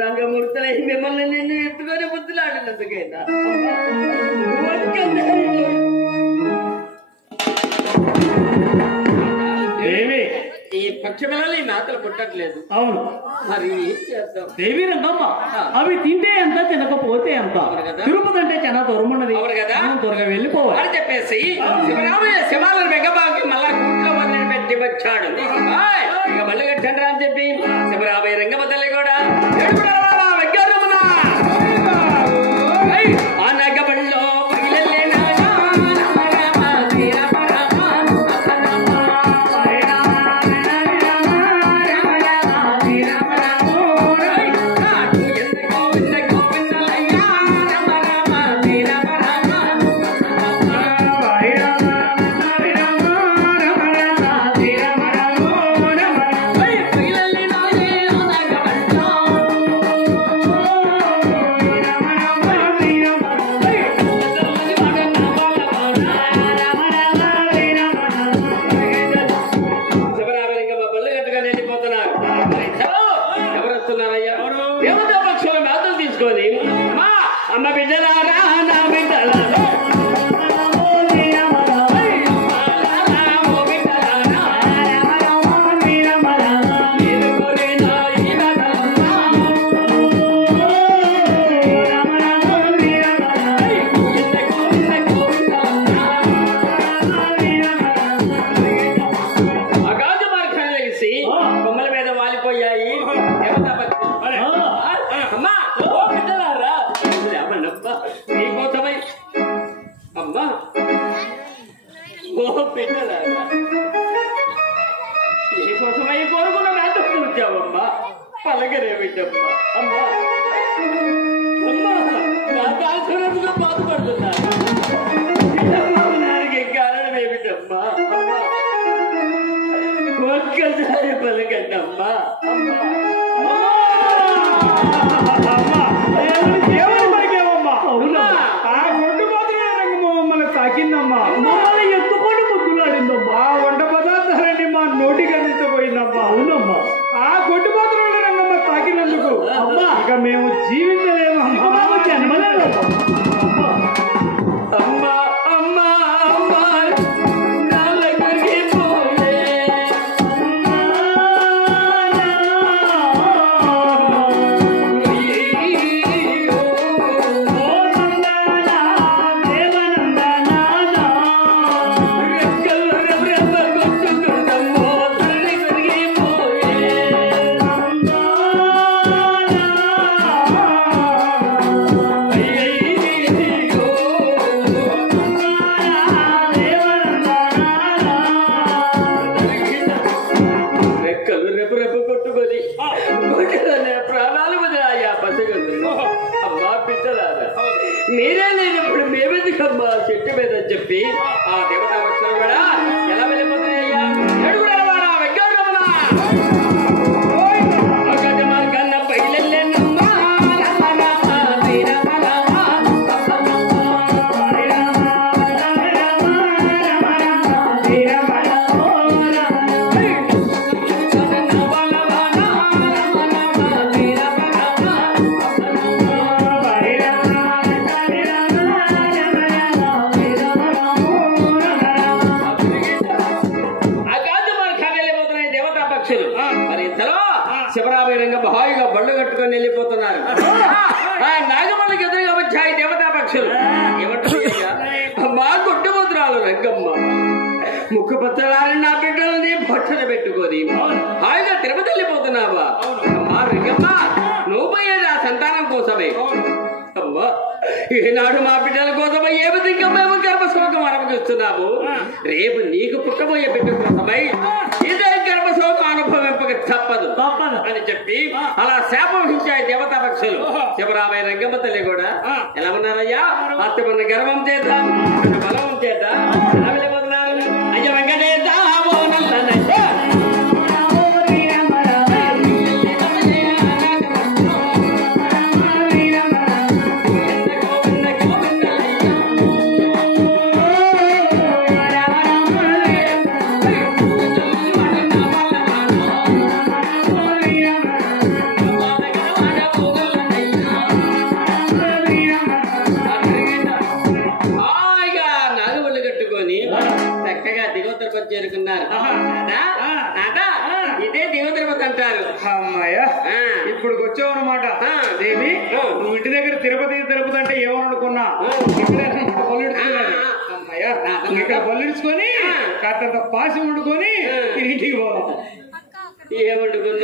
రంగమూర్తులై మిమ్మల్ని నిన్ను ఎత్తుకొని బుద్ధులాడినందుకైనా ఈ పక్షులలో ఈ మేతలు పుట్టట్లేదు. అవును, మరి ఏం చేద్దాం? దేవి రంగమ్మ, అవి తింటే ఎంత తినకపోతే ఎంత. తిరుపతి అంటే చాలా దూరం ఉన్నది కదా, త్వరగా వెళ్ళిపోవాలి అని చెప్పేసి శివరామయ్య శివాలను వెగబాకి మళ్ళా గుంట్లో వదిలి పెట్టి వచ్చాడు. ఇక మళ్ళీ కట్టండి అని చెప్పి శివరామయ్య రంగమ్మ తల్లి కూడా ముఖపత్రాలని నా బిడ్డలని బొట్టలు పెట్టుకోది హాయిగా తిరుపతి వెళ్ళిపోతున్నావా? అమ్మా రంగమ్మ, నువ్వు పోయేది ఆ సంతానం కోసమే. అమ్మా, ఈనాడు మా బిడ్డల కోసమై ఏ విధంగా మేము గర్భశోకం అనుభవిస్తున్నాము, రేపు నీకు పుట్టబోయే బిడ్డ కోసమై ఇదే గర్భశోకం అనుభవింపక తప్పదు అని చెప్పి అలా శాపం హించాయి దేవతా పక్షులు. శివరామయ్య రంగమ్మ తల్లి కూడా ఎలా ఉన్నారయ్యా? అత్తమన్న గర్వం చేత బలం చేత అయ్య వెంకటేశ చేరుకున్నారు. నాదా ఇదే దేవ తిరుపతి అంటారు. అమ్మాయ్యా ఇప్పుడు వచ్చావు అనమాట. దేవి నువ్వు ఇంటి దగ్గర తిరుపతి తిరుపతి అంటే ఏమనుకున్నా అమ్మాయ్యా ఇక్కడ పళ్ళిడ్చుకొని కాస్తంత పాసి వండుకొని ఇంటికి పోవాలి. ఏమంటుకున్నా